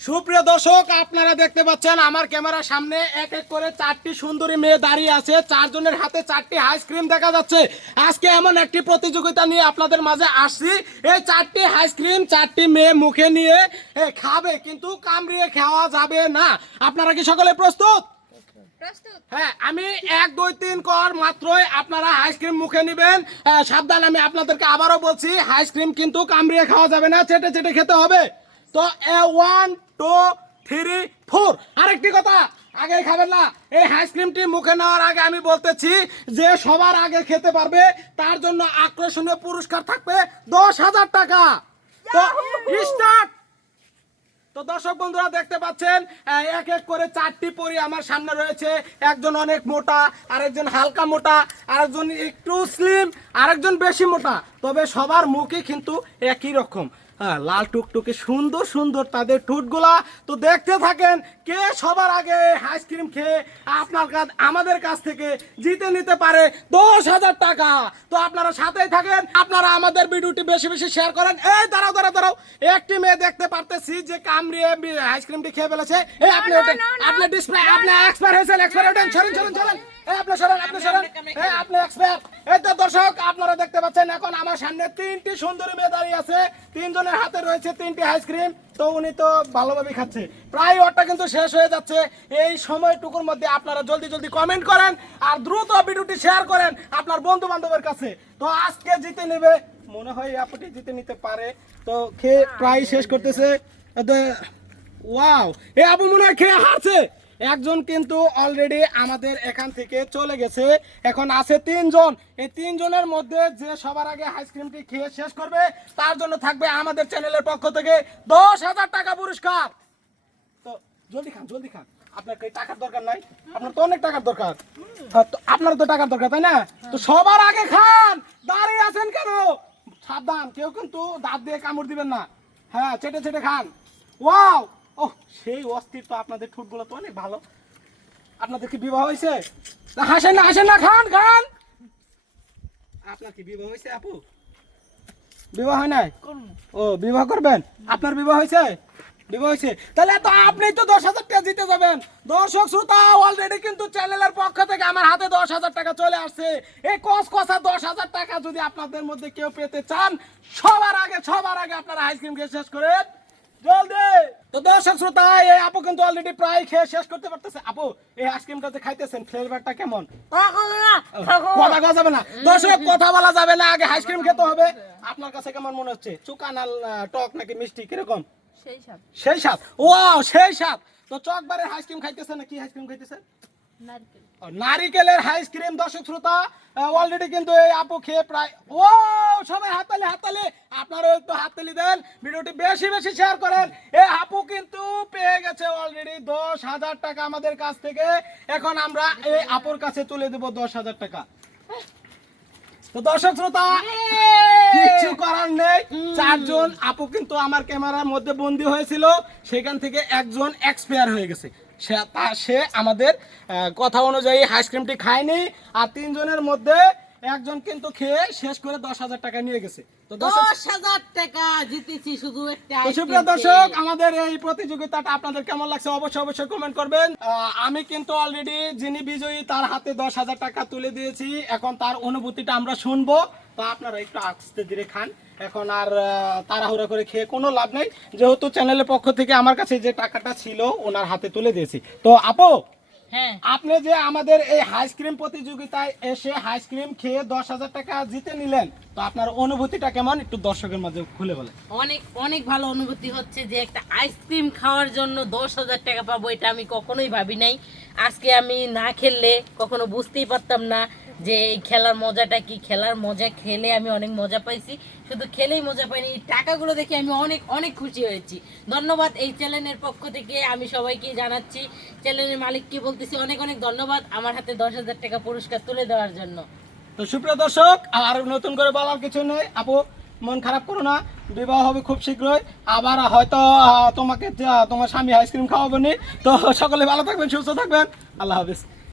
সুপ্রিয় দর্শক আপনারা দেখতে পাচ্ছেন আমার ক্যামেরার সামনে এক এক করে চারটি সুন্দরী মেয়ে দাঁড়িয়ে আছে। চারজনের হাতে চারটি আইসক্রিম দেখা যাচ্ছে। আজকে এমন একটি প্রতিযোগিতা নিয়ে আপনাদের মাঝে আসছি। এই চারটি আইসক্রিম চারটি মেয়ে মুখে নিয়ে খাবে কিন্তু কামড়িয়ে খাওয়া যাবে না। আপনারা কি সকলে প্রস্তুত? হ্যাঁ আমি এক দুই তিন কর মাত্রই আপনারা আইসক্রিম মুখে নেবেন। সাবধান আমি আপনাদেরকে আবারও বলছি আইসক্রিম কিন্তু কামড়িয়ে খাওয়া যাবে না চেটে চেটে খেতে হবে। তো এ ওয়ান টু থ্রি ফোর আরেকটি কথা আগে খাবেন না। এই আইসক্রিমটি মুখে নেওয়ার আগে আমি বলতেছি যে সবার আগে খেতে পারবে তার জন্য আকর্ষণীয় পুরস্কার থাকবে দশ হাজার টাকা। তো স্টার্ট তো দর্শক বন্ধুরা দেখতে পাচ্ছেন এক এক করে চারটি পরি আমার সামনে রয়েছে। একজন অনেক মোটা আরেকজন হালকা মোটা আরেকজন একটু স্লিম আরেকজন বেশি মোটা। তবে সবার মুখে কিন্তু একই রকম। হ্যাঁ লাল টুকটুকে সুন্দর সুন্দর তাদের ঠোঁটগুলা তো দেখতে থাকেন। কে সবার আগে আইসক্রিম খেয়ে আপনার কাছ আমাদের কাছ থেকে জিতে নিতে পারে দশ হাজার টাকা। তো আপনারা সাথেই থাকেন আপনারা আমাদের ভিডিওটি বেশি বেশি শেয়ার করেন। এই দাঁড়াও দাঁড়াও দাঁড়াও একটি মেয়ে দেখতে পারতেছি যে কামড়িয়ে আইসক্রিমটি খেয়ে ফেলেছে। এই আপনি আপনি ডিসপ্লে আপনি এক্সপায়ার হয়েছেন এক্সপায়ার ওঠেন সরেন সরেন সরেন। আপনি সরেন আপনি সরেন। এই আপনি এক্সপায়ার এই তো দর্শক আপনারা দেখতে পাচ্ছেন এখন আমার সামনে তিনটি সুন্দরী মেয়ে দাঁড়িয়ে আছে। তিনজনের হাতে রয়েছে তিনটি আইসক্রিম। তো উনি তো ভালোভাবে খাচ্ছে। প্রায় ওরটা কিন্তু শেষ হয়ে যাচ্ছে। এই সময়টুকুর মধ্যে আপনারা জলদি জলদি কমেন্ট করেন আর দ্রুত ভিডিওটি শেয়ার করেন আপনার বন্ধু বান্ধবের কাছে। তো আজকে জিতে নেবে মনে হয় আপুটি জিতে নিতে পারে। তো খেয়ে প্রায় শেষ করতেছে। ওয়াও এ আপু মনে হয় খেয়ে হারছে। একজন কিন্তু অলরেডি আমাদের এখান থেকে চলে গেছে। এখন আছে তিনজন। এই তিনজনের মধ্যে যে সবার আগে আইসক্রিমটি খেয়ে শেষ করবে তার জন্য থাকবে আমাদের চ্যানেলের পক্ষ থেকে দশ হাজার টাকা পুরস্কার। তো জলদি খান জলদি খান। আপনার টাকার দরকার নাই। আপনার তো অনেক টাকার দরকার। হ্যাঁ, তো আপনার তো টাকার দরকার তাই না? তো সবার আগে খান। দাঁড়িয়ে আছেন কেন? সাবধান কেউ কিন্তু দাঁত দিয়ে কামড় দিবেন না। হ্যাঁ চেটে চেটে খান। ওয়াও! ও সেই অস্থির তো আপনাদের ঠোঁটগুলো তো অনেক ভালো। আপনাদের কি বিবাহ হয়েছে? না, হাসেন না হাসেন না খান খান। আপনার কি বিবাহ হয়েছে আপু? বিবাহ হয় নাই? ও বিবাহ করবেন? আপনার বিবাহ হয়েছে? বিবাহ হয়েছে। তাহলে তো আপনি তো দশ হাজার টাকা জিতে যাবেন। দর্শক শ্রোতা অলরেডি কিন্তু চ্যানেলের পক্ষ থেকে আমার হাতে দশ হাজার টাকা চলে আসছে। এই কস কষা দশ হাজার টাকা যদি আপনাদের মধ্যে কেউ পেতে চান সবার আগে সবার আগে আপনারা আইসক্রিম খেয়ে শেষ করেন। জলদি! তো দর্শক শ্রোতা এই আপু কিন্তু অলরেডি প্রায় খেয়ে শেষ করতে পারতেছে। আপু এই আইসক্রিমটা যে খাইতেছেন ফ্লেভারটা কেমন? কথা বলা যাবে না। দর্শক কথা বলা যাবে না আগে আইসক্রিম খেতে হবে। আপনার কাছে কেমন মনে হচ্ছে? চুকা না টক নাকি মিষ্টি কীরকম? সেই সব সেই সাত ওয়াও সেই সাত তো চকবারে আইসক্রিম খাইতেছেন না কি আইসক্রিম খাইতেছেন? নারকেল। ও, নারিকেলের আইসক্রিম দর্শক শ্রোতা অলরেডি কিন্তু এই আপু খেয়ে প্রায় ও সবাই হাততালি হাততালি। আপনারা একটু হাততালি দেন। ভিডিওটি বেশি বেশি শেয়ার করেন। এই আপু কিন্তু পেয়ে গেছে অলরেডি দশ হাজার টাকা আমাদের কাছ থেকে। এখন আমরা এই আপুর কাছে তুলে দেব দশ হাজার টাকা। তো দর্শক শ্রোতা কিচ্ছু করার নেই। চারজন আপু কিন্তু আমার ক্যামেরার মধ্যে বন্দি হয়েছিল। সেখান থেকে একজন এক্সপায়ার হয়ে গেছে। সে তা সে আমাদের কথা অনুযায়ী আইসক্রিমটি খায়নি। আর তিনজনের মধ্যে একজন কিন্তু খেয়ে শেষ করে দশ হাজার টাকা নিয়ে গেছে। তো দশ হাজার টাকা জিতেছি শুধু একটা সুপ্রিয় দর্শক আমাদের এই প্রতিযোগিতাটা আপনাদের কেমন লাগছে অবশ্যই অবশ্যই কমেন্ট করবেন। আমি কিন্তু অলরেডি যিনি বিজয়ী তার হাতে দশ হাজার টাকা তুলে দিয়েছি। এখন তার অনুভূতিটা আমরা শুনব। তো আপনারা একটু আস্তে ধীরে খান। এখন আর তাড়াহুড়া করে খেয়ে কোনো লাভ নেই। যেহেতু চ্যানেলের পক্ষ থেকে আমার কাছে যে টাকাটা ছিল ওনার হাতে তুলে দিয়েছি। তো আপু আপনি যে আমাদের এই আইসক্রিম প্রতিযোগিতায় এসে আইসক্রিম খেয়ে দশ হাজার টাকা জিতে নিলেন তো আপনার অনুভূতিটা কেমন? একটু দর্শকের মাঝে খুলে বলেন। অনেক অনেক ভালো অনুভূতি হচ্ছে যে একটা আইসক্রিম খাওয়ার জন্য দশ হাজার টাকা পাবো এটা আমি কখনোই ভাবি নাই। আজকে আমি না খেললে কখনো বুঝতেই পারতাম না যে এই খেলার মজাটা কি? খেলার মজা খেলে আমি অনেক মজা পাইছি। শুধু খেলেই মজা পাইনি, এই টাকাগুলো দেখে আমি অনেক অনেক খুশি হয়েছি। ধন্যবাদ এই চ্যানেলের পক্ষ থেকে আমি সবাইকে জানাচ্ছি। চ্যানেলের মালিককে বলতেছি অনেক অনেক ধন্যবাদ আমার হাতে দশ হাজার টাকা পুরস্কার তুলে দেওয়ার জন্য। তো সুপ্রিয় দর্শক, আর নতুন করে বলার কিছু নেই। আপু, মন খারাপ করো না, বিবাহ হবে খুব শীঘ্রই। আবার হয়তো তোমাকে তোমার স্বামী আইসক্রিম খাওয়াবো নি। তো সকলে ভালো থাকবেন, সুস্থ থাকবেন। আল্লাহ হাফিজ।